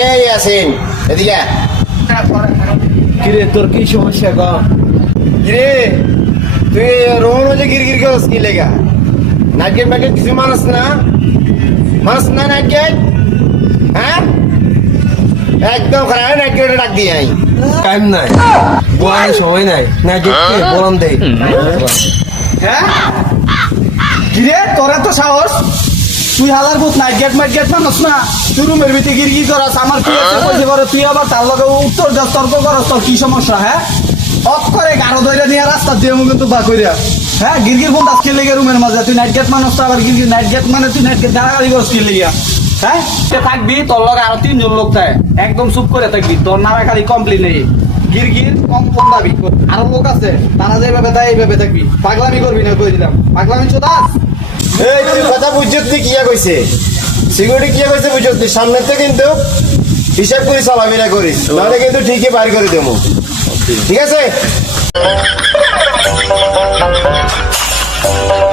এই আসেন এদিকে। কিরে তোর কি সমস্যা ক? কিরে তুই রোহন যে গিরগির করস কি লেগা? নাইট গেট ম্যাকেট কিছু মানুষ না নাইট গেট, হ্যাঁ একদম খারাপ। নাইট গেটে ডাক দিয়ে আই টাইম নাই, বলার সময় নাই, না দেখতে বলাম দেই। হ্যাঁ কিরে তোরা তো সাহস, তুই হালার ভূত নাইট গেট মাইট গেট মানুষ না, তুই রুমের ভিতরে গিরগির করস, আমার কি আছে কইতে করে তুই আবার তার লগে উত্তর দাস তর্ক করস, তোর কি সমস্যা? হ্যাঁ অফ করে গাড়ো ধরে নিয়ে রাস্তা দিয়ে মুখ কিন্তু বা কইরা, হ্যাঁ গিরগির ফোন আজকে লেগে রুমের মাঝে, তুই নাইট গেট মানুষ তো আবার গিরগির নাইট গেট মানে তুই নাইট গেট গাড়াগাড়ি করস কি লেগিয়া? হ্যাঁ থাকবি তোর লগে আরো 3 জন লোক থাকে, একদম চুপ করে থাকবি, তোর নামে খালি কমপ্লেন নেই, গিরগির কম ফোন দাবি। আরো লোক আছে তারা যেভাবে দেয় এইভাবে থাকবি, পাগলামি করবি না কই দিলাম, পাগলামি চোদাস। এই তুই কথা বুঝছিস তুই কিয়া কইছে? সিকিউরিটি কিয়া কইছে বুঝছিস তুই? সামনে থেকে কিন্তু হিসাব করে চলাফেরা করিস, নাহলে কিন্তু ঠিকই বাইর করে দেবো, ঠিক আছে?